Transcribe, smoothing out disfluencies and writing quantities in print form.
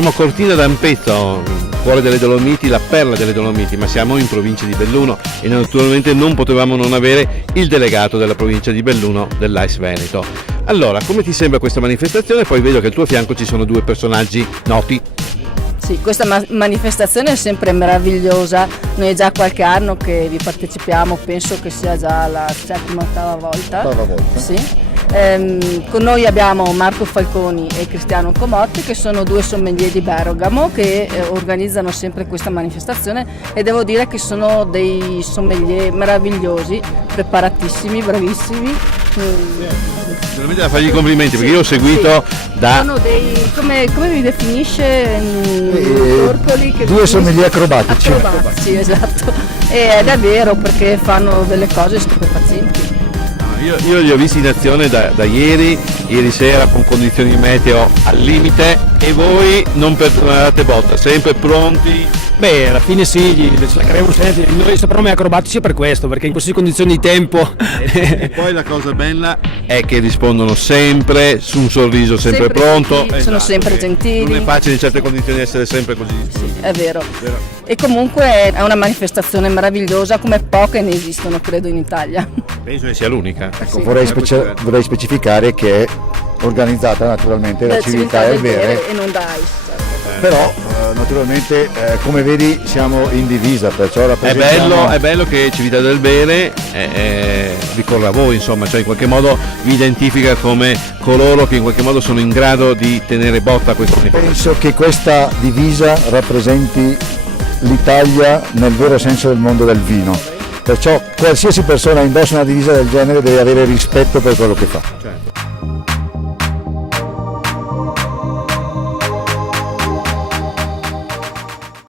siamo a Cortina d'Ampezzo, cuore delle Dolomiti, la perla delle Dolomiti, ma siamo in provincia di Belluno e naturalmente non potevamo non avere il delegato della provincia di Belluno dell'AIS Veneto. Allora, come ti sembra questa manifestazione? Poi vedo che al tuo fianco ci sono due personaggi noti. Sì, questa manifestazione è sempre meravigliosa, noi è già qualche anno che vi partecipiamo, penso che sia già la settima, ottava volta. Sì. Con noi abbiamo Marco Falconi e Cristiano Comotti, che sono due sommelier di Bergamo che organizzano sempre questa manifestazione, e devo dire che sono dei sommelier meravigliosi, preparatissimi, bravissimi. Veramente da fargli i complimenti, perché io ho seguito da... Sono dei, come vi definisce Torcoli? Due sommelier acrobatici. Acrobatici, esatto, ed è vero, perché fanno delle cose stupefacenti. Io li ho visti in azione da ieri sera, con condizioni meteo al limite, e voi non perdonate botta, sempre pronti. Beh, alla fine sì, ce la creiamo sempre. Noi sappiamo acrobatici per questo, perché in queste condizioni di tempo. E poi la cosa bella è che rispondono sempre, su un sorriso sempre pronto. Gentili, sono sempre gentili. Non è facile in certe condizioni essere sempre così. Sì, è vero. E comunque è una manifestazione meravigliosa, come poche ne esistono, credo, in Italia. Penso che sia l'unica. Ecco, vorrei specificare che è organizzata naturalmente da Civiltà del Bere e non da AIS. Però naturalmente come vedi siamo in divisa, perciò rappresentiamo... È bello che Civiltà del Bere ricorre a voi, insomma, cioè in qualche modo vi identifica come coloro che in qualche modo sono in grado di tenere botta a questo tipo. Penso che questa divisa rappresenti l'Italia nel vero senso del mondo del vino, perciò qualsiasi persona indossa una divisa del genere deve avere rispetto per quello che fa.